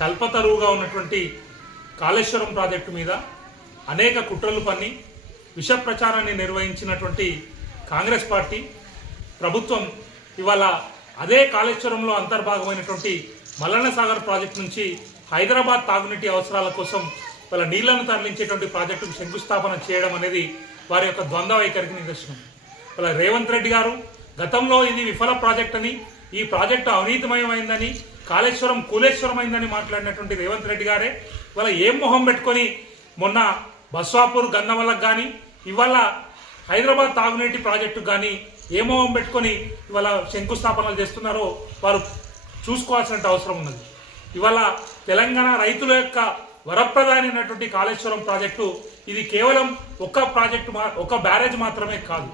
కల్పతరువుగా ఉన్నటువంటి కాళేశ్వరం ప్రాజెక్టు మీద అనేక కుట్రలు పన్ని విష ప్రచారాన్ని నిర్వహించినటువంటి కాంగ్రెస్ పార్టీ ప్రభుత్వం ఇవాళ అదే కాళేశ్వరంలో అంతర్భాగమైనటువంటి మల్లన్న సాగర్ ప్రాజెక్టు నుంచి హైదరాబాద్ తాగునీటి అవసరాల కోసం వాళ్ళ నీళ్ళను తరలించేటువంటి ప్రాజెక్టుకు శంకుస్థాపన చేయడం అనేది వారి యొక్క ద్వంద్వ వైఖరికి నిదర్శనం. వాళ్ళ రేవంత్ రెడ్డి గారు గతంలో ఇది విఫల ప్రాజెక్ట్ అని ఈ ప్రాజెక్టు అవినీతిమయమైందని కాళేశ్వరం కూలేశ్వరమైందని మాట్లాడినటువంటి రేవంత్ రెడ్డి గారే ఇవాళ ఏం మొహం పెట్టుకొని మొన్న బస్వాపూర్ గన్నవలకు కానీ ఇవాళ హైదరాబాద్ తాగునీటి ప్రాజెక్టు కానీ ఏ మొహం పెట్టుకొని ఇవాళ శంకుస్థాపనలు చేస్తున్నారో వారు చూసుకోవాల్సిన అవసరం ఉన్నది. ఇవాళ తెలంగాణ రైతుల యొక్క వరప్రధాని కాళేశ్వరం ప్రాజెక్టు ఇది కేవలం ఒక్క ప్రాజెక్టు మా ఒక బ్యారేజ్ మాత్రమే కాదు.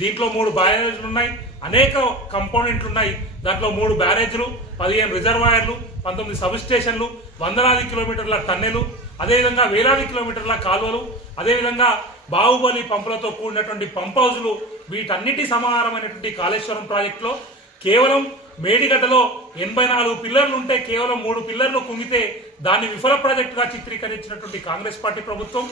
దీంట్లో మూడు బ్యారేజ్లు ఉన్నాయి. అనేక కంపోనెంట్లు ఉన్నాయి. దాంట్లో మూడు బ్యారేజ్లు పదిహేను రిజర్వాయర్లు పంతొమ్మిది సబ్ స్టేషన్లు వందలాది కిలోమీటర్ల టన్నెలు అదేవిధంగా వేలాది కిలోమీటర్ల కాలువలు అదేవిధంగా బాహుబలి పంపులతో కూడినటువంటి పంప్ హౌజులు వీటన్నిటి సమాహారమైనటువంటి కాళేశ్వరం ప్రాజెక్టులో కేవలం మేడిగడ్డలో ఎనభై నాలుగు పిల్లర్లు ఉంటే కేవలం మూడు పిల్లర్లు కుంగితే దాన్ని విఫల ప్రాజెక్టుగా చిత్రీకరించినటువంటి కాంగ్రెస్ పార్టీ ప్రభుత్వం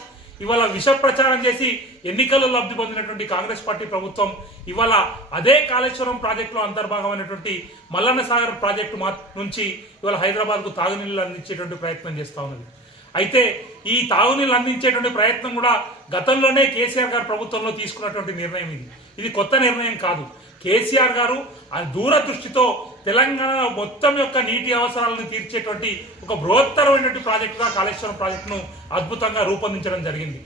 ఇవాళ విష ప్రచారం చేసి ఎన్నికల్లో లబ్ధి పొందినటువంటి కాంగ్రెస్ పార్టీ ప్రభుత్వం ఇవాళ అదే కాళేశ్వరం ప్రాజెక్టులో అంతర్భాగమైనటువంటి మల్లన్న సాగర్ ప్రాజెక్టు నుంచి ఇవాళ హైదరాబాద్కు తాగునీళ్ళు అందించేటువంటి ప్రయత్నం చేస్తా ఉన్నది. అయితే ఈ తాగునీళ్ళు అందించేటువంటి ప్రయత్నం కూడా గతంలోనే కేసీఆర్ గారు ప్రభుత్వంలో తీసుకున్నటువంటి నిర్ణయం ఇది. ఇది కొత్త నిర్ణయం కాదు. కేసీఆర్ గారు దూరదృష్టితో తెలంగాణ మొత్తం యొక్క నీటి అవసరాలను తీర్చేటువంటి ఒక బృహత్తరమైనటువంటి ప్రాజెక్టుగా కాళేశ్వరం ప్రాజెక్టును అద్భుతంగా రూపొందించడం జరిగింది.